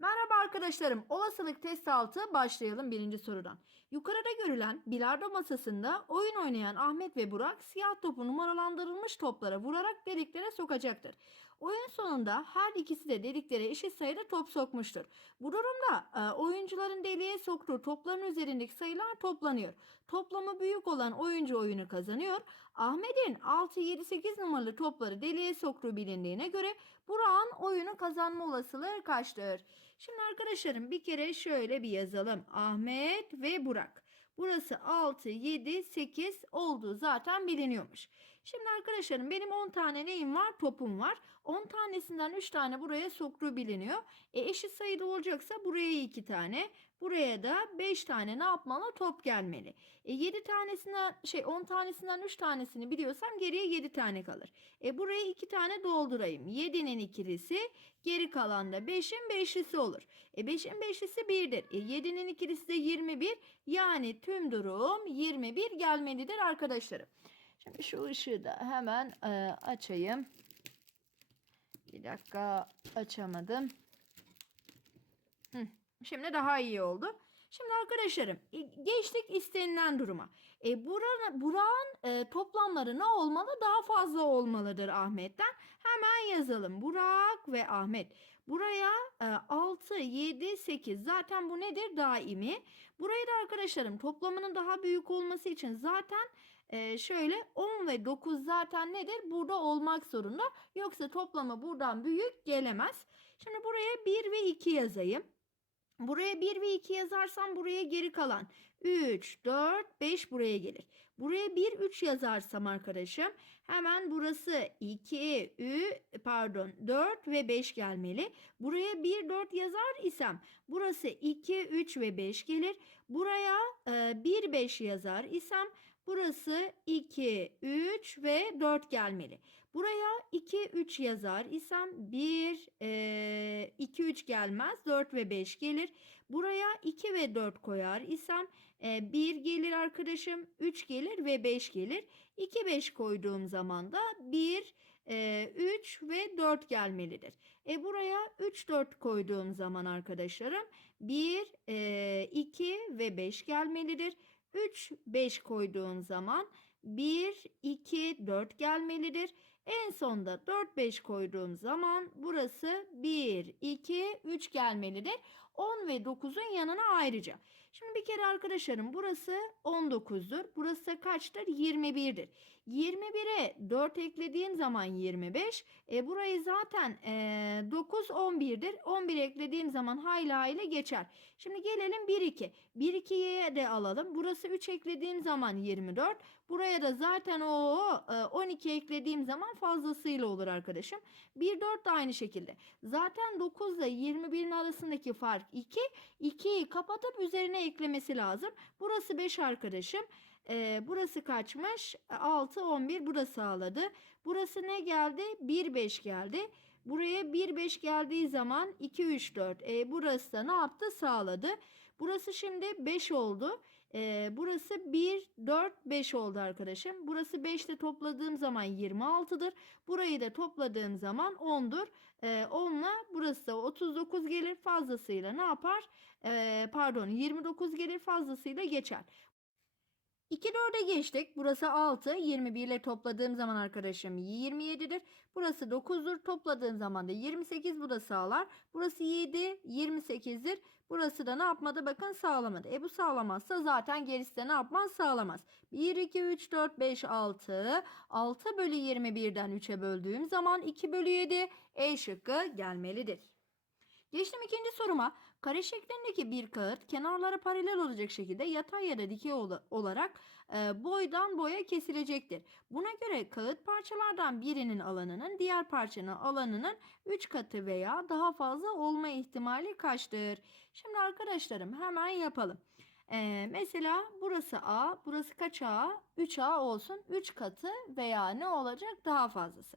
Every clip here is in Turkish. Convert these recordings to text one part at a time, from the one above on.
Merhaba arkadaşlarım. Olasılık test 6 başlayalım birinci sorudan. Yukarıda görülen bilardo masasında oyun oynayan Ahmet ve Burak siyah topu numaralandırılmış toplara vurarak deliklere sokacaktır. Oyun sonunda her ikisi de deliklere eşit sayıda top sokmuştur. Bu durumda e, oyuncuların deliğe soktuğu topların üzerindeki sayılar toplanıyor. Toplamı büyük olan oyuncu oyunu kazanıyor. Ahmet'in 6, 7, 8 numaralı topları deliğe soktuğu bilindiğine göre Burak'ın oyunu kazanma olasılığı kaçtır? Şimdi arkadaşlarım bir kere şöyle bir yazalım. Ahmet ve Burak. Burası 6, 7, 8 olduğu zaten biliniyormuş. Şimdi arkadaşlarım benim 10 tane neyim var? Topum var. 10 tanesinden 3 tane buraya soktuğu biliniyor. E eşit sayıda olacaksa buraya 2 tane. Buraya da 5 tane ne yapmalı? Top gelmeli. E 7 tanesinden şey 10 tanesinden 3 tanesini biliyorsam geriye 7 tane kalır. E buraya 2 tane doldurayım. 7'nin ikilisi geri kalan da 5'in beşlisi olur. E 5'in beşlisi 1'dir. E 7'nin ikilisi de 21. Yani tüm durum 21 gelmelidir arkadaşlarım. Şimdi şu ışığı da hemen e, açayım. Bir dakika açamadım. Hı, şimdi daha iyi oldu. Şimdi arkadaşlarım geçtik istenilen duruma. E, buranın, Burak'ın e, toplamları ne olmalı? Daha fazla olmalıdır Ahmet'ten. Hemen yazalım. Burak ve Ahmet. Buraya e, 6, 7, 8. Zaten bu nedir? Daimi. Burayı da arkadaşlarım toplamının daha büyük olması için zaten e, şöyle 10 ve 9 zaten nedir? Burada olmak zorunda. Yoksa toplamı buradan büyük gelemez. Şimdi buraya 1 ve 2 yazayım. Buraya 1 ve 2 yazarsam buraya geri kalan 3, 4, 5 buraya gelir. Buraya 1, 3 yazarsam arkadaşım hemen burası 2, 3, pardon 4 ve 5 gelmeli. Buraya 1, 4 yazar isem burası 2, 3 ve 5 gelir. Buraya e, 1, 5 yazar isem burası 2, 3 ve 4 gelmeli. Buraya 2, 3 yazar isem 1, e, 2, 3 gelmez 4 ve 5 gelir. Buraya 2 ve 4 koyar isem e, 1 gelir arkadaşım 3 gelir ve 5 gelir. 2, 5 koyduğum zaman da 1, e, 3 ve 4 gelmelidir. E buraya 3, 4 koyduğum zaman arkadaşlarım 1, e, 2 ve 5 gelmelidir. 3, 5 koyduğum zaman 1, 2, 4 gelmelidir. En sonda 4, 5 koyduğum zaman burası 1, 2, 3 gelmelidir. 10 ve 9'un yanına ayrıca. Şimdi bir kere arkadaşlarım burası 19'dur. Burası da kaçtır? 21'dir. 21'e 4 eklediğim zaman 25. E, burayı zaten e, 9 11'dir. 11 eklediğim zaman hayli hayli geçer. Şimdi gelelim 1 2. 1 2'ye de alalım. Burası 3 eklediğim zaman 24. Buraya da zaten o e, 12 eklediğim zaman fazlasıyla olur arkadaşım. 1 4 da aynı şekilde. Zaten 9 ile 21'in arasındaki fark 2. 2'yi kapatıp üzerine eklemesi lazım. Burası 5 arkadaşım. Ee, burası kaçmış? 6, 11 burası sağladı. Burası ne geldi? 1, 5 geldi. Buraya 1, 5 geldiği zaman 2, 3, 4. E, burası da ne yaptı? Sağladı. Burası şimdi 5 oldu. E, burası 1, 4, 5 oldu arkadaşım. Burası 5 ile topladığım zaman 26'dır. Burayı da topladığım zaman 10'dur. E, 10 ile burası da 39 gelir. Fazlasıyla ne yapar? E, pardon 29 gelir fazlasıyla geçer. 2 4'e geçtik. Burası 6. 21 ile topladığım zaman arkadaşım 27'dir. Burası 9'dur. Topladığım zaman da 28 bu da sağlar. Burası 7 28'dir. Burası da ne yapmadı? Bakın sağlamadı. E bu sağlamazsa zaten gerisi de ne yapmaz? Sağlamaz. 1, 2, 3, 4, 5, 6. 6 bölü 21'den 3'e böldüğüm zaman 2 bölü 7 E şıkkı gelmelidir. Geçtim ikinci soruma. Kare şeklindeki bir kağıt kenarlara paralel olacak şekilde yatay ya da dikey ola- olarak e, boydan boya kesilecektir. Buna göre kağıt parçalardan birinin alanının diğer parçanın alanının 3 katı veya daha fazla olma ihtimali kaçtır? Şimdi arkadaşlarım hemen yapalım. Ee, mesela burası A, burası kaç A? 3A olsun. 3 katı veya ne olacak? Daha fazlası.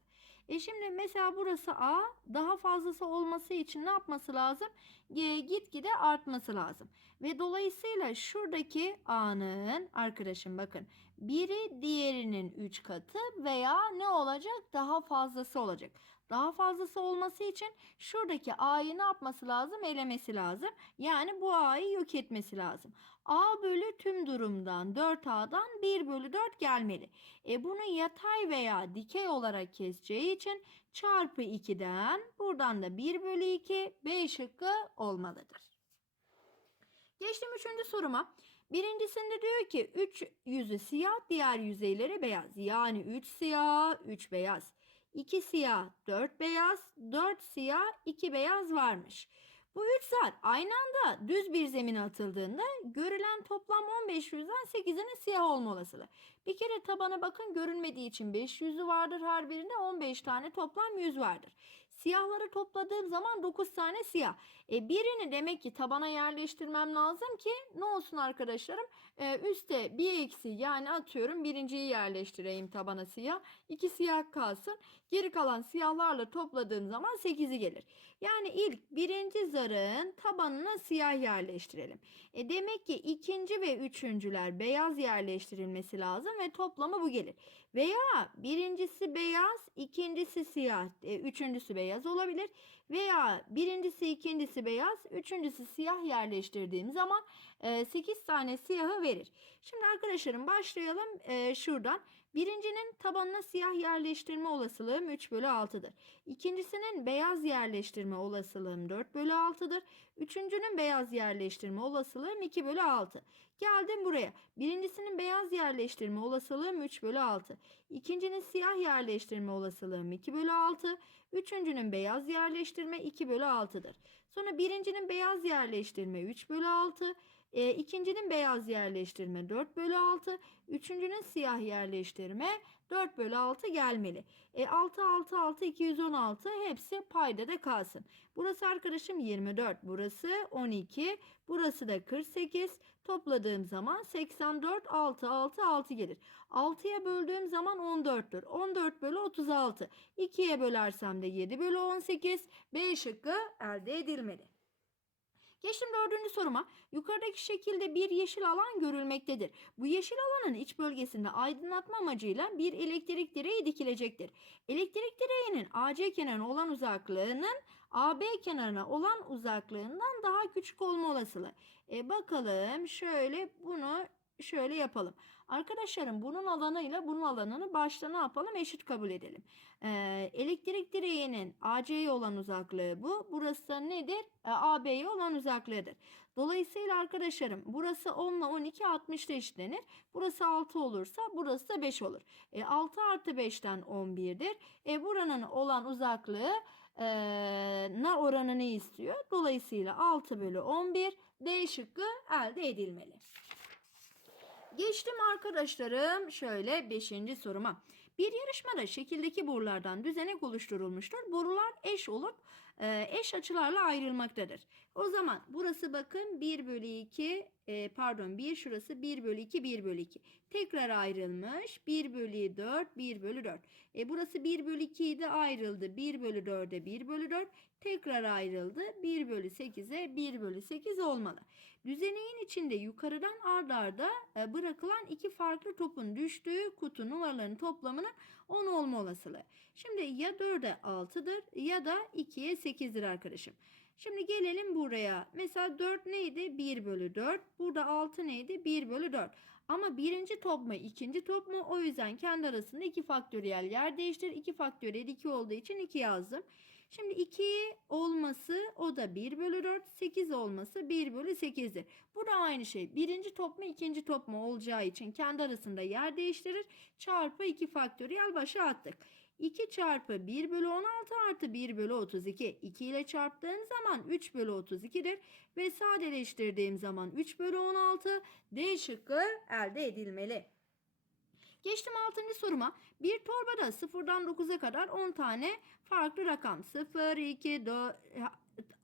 E şimdi mesela burası A, daha fazlası olması için ne yapması lazım? E, gitgide artması lazım. Ve dolayısıyla şuradaki A'nın arkadaşım bakın biri diğerinin 3 katı veya ne olacak? Daha fazlası olacak. Daha fazlası olması için şuradaki A'yı ne yapması lazım? Elemesi lazım. Yani bu A'yı yok etmesi lazım. A bölü tüm durumdan 4A'dan 1 bölü 4 gelmeli. E bunu yatay veya dikey olarak keseceği için çarpı 2'den buradan da 1 bölü 2 B şıkkı olmalıdır. Geçtim üçüncü soruma. Birincisinde diyor ki 3 yüzü siyah diğer yüzeyleri beyaz. Yani 3 siyah 3 beyaz. 2 siyah 4 beyaz 4 siyah 2 beyaz varmış. Bu 3 zar aynı anda düz bir zemine atıldığında görülen toplam 15 yüzden 8'inin siyah olma olasılığı. Bir kere tabana bakın görünmediği için 5 yüzü vardır her birinde 15 tane toplam yüz vardır. Siyahları topladığım zaman 9 tane siyah. E birini demek ki tabana yerleştirmem lazım ki ne olsun arkadaşlarım? E, üste bir eksi yani atıyorum birinciyi yerleştireyim tabana siyah. iki siyah kalsın. Geri kalan siyahlarla topladığım zaman 8'i gelir. Yani ilk birinci zarın tabanına siyah yerleştirelim. E demek ki ikinci ve üçüncüler beyaz yerleştirilmesi lazım ve toplamı bu gelir. Veya birincisi beyaz, ikincisi siyah, e, üçüncüsü beyaz olabilir. Veya birincisi ikincisi beyaz, üçüncüsü siyah yerleştirdiğim zaman e, 8 tane siyahı verir. Şimdi arkadaşlarım başlayalım e, şuradan. Birincinin tabanına siyah yerleştirme olasılığım 3 bölü 6'dır. İkincisinin beyaz yerleştirme olasılığım 4 bölü 6'dır. Üçüncünün beyaz yerleştirme olasılığım 2 bölü 6. Geldim buraya. Birincisinin beyaz yerleştirme olasılığım 3 bölü 6. İkincinin siyah yerleştirme olasılığım 2 bölü 6. Üçüncünün beyaz yerleştirme 2 bölü 6'dır. Sonra birincinin beyaz yerleştirme 3 bölü 6. E, ikincinin beyaz yerleştirme 4 bölü 6. Üçüncünün siyah yerleştirme 4 bölü 6 gelmeli. E, 6 6 6 216 hepsi payda da kalsın. Burası arkadaşım 24. Burası 12. Burası da 48. Topladığım zaman 84 6 6 6 gelir. 6'ya böldüğüm zaman 14'tür. 14 bölü 36. 2'ye bölersem de 7 bölü 18. B şıkkı elde edilmeli. Geçtim dördüncü soruma. Yukarıdaki şekilde bir yeşil alan görülmektedir. Bu yeşil alanın iç bölgesinde aydınlatma amacıyla bir elektrik direği dikilecektir. Elektrik direğinin AC kenarına olan uzaklığının AB kenarına olan uzaklığından daha küçük olma olasılığı. E bakalım şöyle bunu şöyle yapalım. Arkadaşlarım bunun alanıyla bunun alanını başta ne yapalım? Eşit kabul edelim. Ee, elektrik direğinin AC'ye olan uzaklığı bu. Burası da nedir? Ee, AB'ye olan uzaklığıdır. Dolayısıyla arkadaşlarım burası 10 ile 12 60'da eşitlenir. Burası 6 olursa burası da 5 olur. E, 6 artı 5'ten 11'dir. E, buranın olan uzaklığı e, ne oranını istiyor. Dolayısıyla 6 bölü 11 D şıkkı elde edilmeli. Geçtim arkadaşlarım şöyle 5. soruma. Bir yarışmada şekildeki borulardan düzenek oluşturulmuştur. Borular eş olup e, eş açılarla ayrılmaktadır. O zaman burası bakın 1 bölü 2 e, pardon 1 şurası 1 bölü 2 1 bölü 2. Tekrar ayrılmış 1 bölü 4 1 bölü 4. E, burası 1 bölü 2 idi ayrıldı 1 bölü 4'e 1 bölü 4. Tekrar ayrıldı 1 bölü 8'e 1 bölü 8 olmalı. Düzeneğin içinde yukarıdan ardarda arda bırakılan iki farklı topun düştüğü kutu numaralarının toplamının 10 olma olasılığı. Şimdi ya 4'e 6'dır ya da 2'ye 8'dir arkadaşım. Şimdi gelelim buraya. Mesela 4 neydi? 1 bölü 4. Burada 6 neydi? 1 bölü 4. Ama birinci top mu ikinci top mu? O yüzden kendi arasında 2 faktöriyel yer değiştir. 2 faktöriyel 2 olduğu için 2 yazdım. Şimdi 2 olması o da 1 bölü 4. 8 olması 1 bölü 8'dir. Bu da aynı şey. Birinci top mu ikinci top mu olacağı için kendi arasında yer değiştirir. Çarpı 2 faktöriyel başa attık. 2 çarpı 1 bölü 16 artı 1 bölü 32. 2 ile çarptığım zaman 3 bölü 32'dir. Ve sadeleştirdiğim zaman 3 bölü 16 D şıkkı elde edilmeli. Geçtim 6. soruma. Bir torbada 0'dan 9'a kadar 10 tane farklı rakam. 0, 2, 4,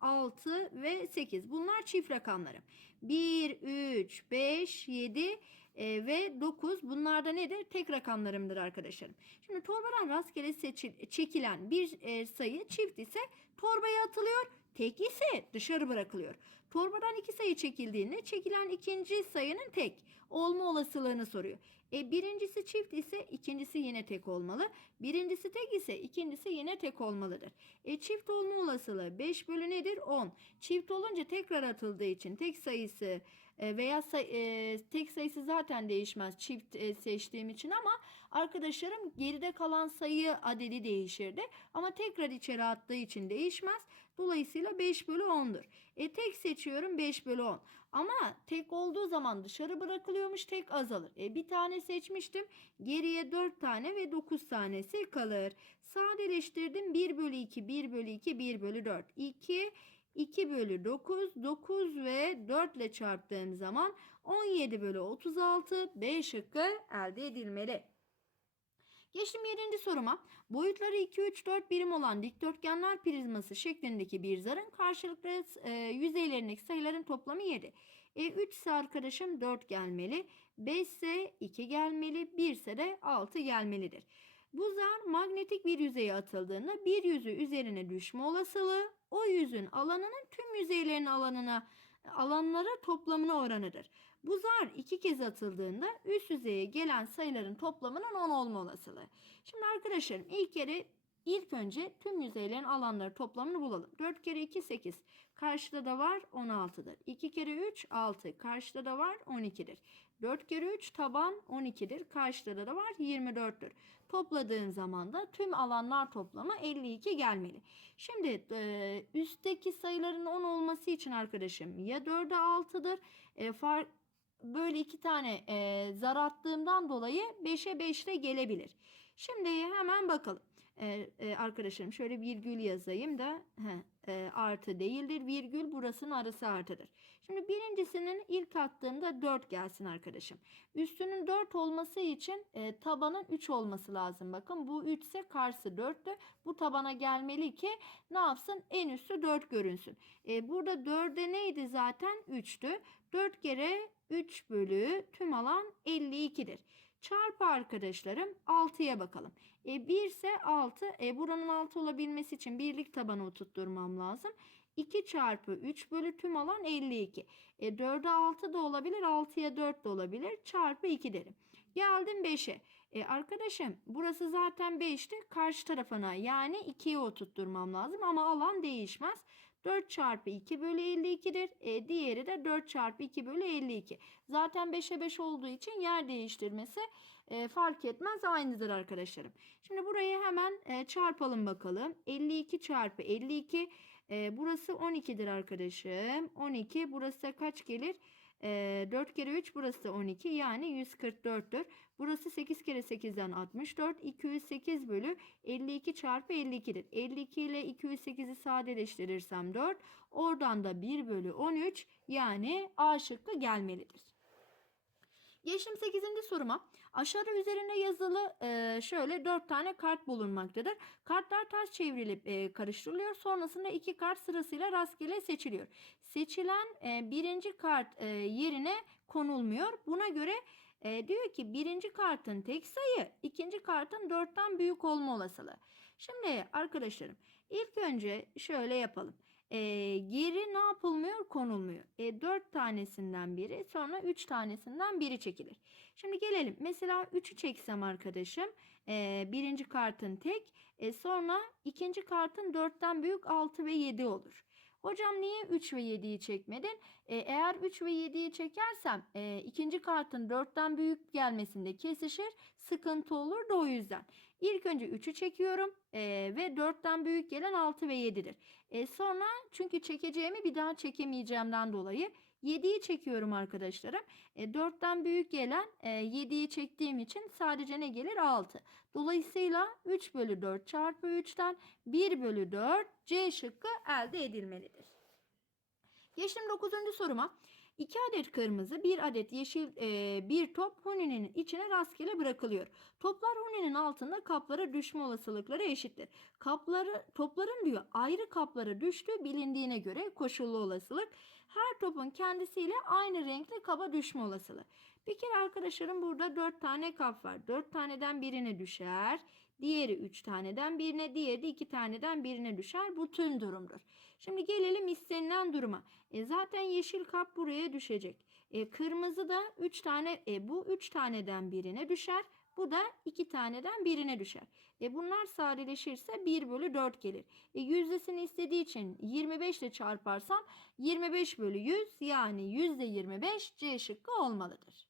6 ve 8. Bunlar çift rakamlarım. 1, 3, 5, 7 e, ve 9 bunlar da nedir? Tek rakamlarımdır arkadaşlarım. Şimdi torbadan rastgele seçil, çekilen bir e, sayı çift ise torbaya atılıyor. tek ise dışarı bırakılıyor. Torbadan iki sayı çekildiğinde çekilen ikinci sayının tek olma olasılığını soruyor. E, birincisi çift ise ikincisi yine tek olmalı. Birincisi tek ise ikincisi yine tek olmalıdır. E, çift olma olasılığı 5 bölü nedir? 10. Çift olunca tekrar atıldığı için tek sayısı veya say- e, tek sayısı zaten değişmez çift e, seçtiğim için ama arkadaşlarım geride kalan sayı adedi değişirdi. Ama tekrar içeri attığı için değişmez. Dolayısıyla 5 bölü 10'dur. E tek seçiyorum 5 bölü 10. Ama tek olduğu zaman dışarı bırakılıyormuş tek azalır. E bir tane seçmiştim. Geriye 4 tane ve 9 tanesi kalır. Sadeleştirdim 1 bölü 2, 1 bölü 2, 1 bölü 4. 2, 2 bölü 9, 9 ve 4 ile çarptığım zaman 17 bölü 36 B şıkkı elde edilmeli. Geçtim 7. soruma. Boyutları 2, 3, 4 birim olan dikdörtgenler prizması şeklindeki bir zarın karşılıklı e, yüzeylerindeki sayıların toplamı 7. E, 3 ise arkadaşım 4 gelmeli. 5 ise 2 gelmeli. 1 ise de 6 gelmelidir. Bu zar magnetik bir yüzeye atıldığında bir yüzü üzerine düşme olasılığı o yüzün alanının tüm yüzeylerin alanına alanlara toplamına oranıdır. Bu zar iki kez atıldığında üst yüzeye gelen sayıların toplamının 10 olma olasılığı. Şimdi arkadaşlarım ilk kere ilk önce tüm yüzeylerin alanları toplamını bulalım. 4 kere 2 8. Karşıda da var 16'dır. 2 kere 3 6. Karşıda da var 12'dir. 4 kere 3 taban 12'dir. Karşıda da var 24'tür. Topladığın zaman da tüm alanlar toplamı 52 gelmeli. Şimdi e, üstteki sayıların 10 olması için arkadaşım ya 4'e 6'dır. E, fark böyle iki tane e, zar attığımdan dolayı 5'e 5 ile gelebilir. Şimdi hemen bakalım. E, e, arkadaşlarım şöyle virgül yazayım da he, e, artı değildir. Virgül burasının arası artıdır. Şimdi birincisinin ilk attığımda 4 gelsin arkadaşım. Üstünün 4 olması için e, tabanın 3 olması lazım. Bakın bu 3 ise karşısı 4'tü. Bu tabana gelmeli ki ne yapsın? En üstü 4 görünsün. E, burada 4'e neydi zaten? 3'tü. 4 kere 3 bölü tüm alan 52'dir. Çarpı arkadaşlarım 6'ya bakalım. E 1 ise 6. E buranın 6 olabilmesi için birlik tabanı oturtturmam lazım. 2 çarpı 3 bölü tüm alan 52. E 4'e 6 da olabilir 6'ya 4 de olabilir. Çarpı 2 derim. Geldim 5'e. E arkadaşım burası zaten 5'ti. Karşı tarafına yani 2'ye oturtturmam lazım ama alan değişmez. 4 çarpı 2 bölü 52'dir. E, diğeri de 4 çarpı 2 bölü 52. Zaten 5'e 5 olduğu için yer değiştirmesi e, fark etmez aynıdır arkadaşlarım. Şimdi burayı hemen e, çarpalım bakalım. 52 çarpı 52 e, burası 12'dir arkadaşım. 12 burası kaç gelir? E, 4 kere 3 burası da 12 yani 144'tür. Burası 8 kere 8'den 64. 208 bölü 52 çarpı 52'dir. 52 ile 208'i sadeleştirirsem 4. Oradan da 1 bölü 13 yani A şıkkı gelmelidir. Geçtim 8. soruma. Aşağıda üzerinde yazılı e, şöyle 4 tane kart bulunmaktadır. Kartlar ters çevrilip e, karıştırılıyor. Sonrasında iki kart sırasıyla rastgele seçiliyor. Seçilen e, birinci kart e, yerine konulmuyor. Buna göre e, diyor ki birinci kartın tek sayı ikinci kartın 4'ten büyük olma olasılığı. Şimdi arkadaşlarım ilk önce şöyle yapalım. E, geri ne yapılmıyor? Konulmuyor. E, 4 tanesinden biri sonra 3 tanesinden biri çekilir. Şimdi gelelim. Mesela 3'ü çeksem arkadaşım e, birinci kartın tek e, sonra ikinci kartın 4'ten büyük 6 ve 7 olur. Hocam niye 3 ve 7'yi çekmedin? E, eğer 3 ve 7'yi çekersem e, ikinci kartın 4'ten büyük gelmesinde kesişir. Sıkıntı olur da o yüzden. İlk önce 3'ü çekiyorum e, ve 4'ten büyük gelen 6 ve 7'dir. E, sonra çünkü çekeceğimi bir daha çekemeyeceğimden dolayı 7'yi çekiyorum arkadaşlarım. E, 4'ten büyük gelen e, 7'yi çektiğim için sadece ne gelir? 6. Dolayısıyla 3 bölü 4 çarpı 3'ten 1 bölü 4 C şıkkı elde edilmelidir. Geçtim 9. soruma. 2 adet kırmızı, 1 adet yeşil e, bir top huninin içine rastgele bırakılıyor. Toplar huninin altında kaplara düşme olasılıkları eşittir. Kapları, topların diyor ayrı kaplara düştüğü bilindiğine göre koşullu olasılık her topun kendisiyle aynı renkli kaba düşme olasılığı. Bir kere arkadaşlarım burada 4 tane kap var. 4 taneden birine düşer. Diğeri 3 taneden birine, diğeri de 2 taneden birine düşer. Bu tüm durumdur. Şimdi gelelim istenilen duruma. E zaten yeşil kap buraya düşecek. E kırmızı da 3 tane e bu 3 taneden birine düşer. Bu da 2 taneden birine düşer. E bunlar sadeleşirse 1 bölü 4 gelir. E yüzdesini istediği için 25 ile çarparsam 25 bölü 100 yani %25 C şıkkı olmalıdır.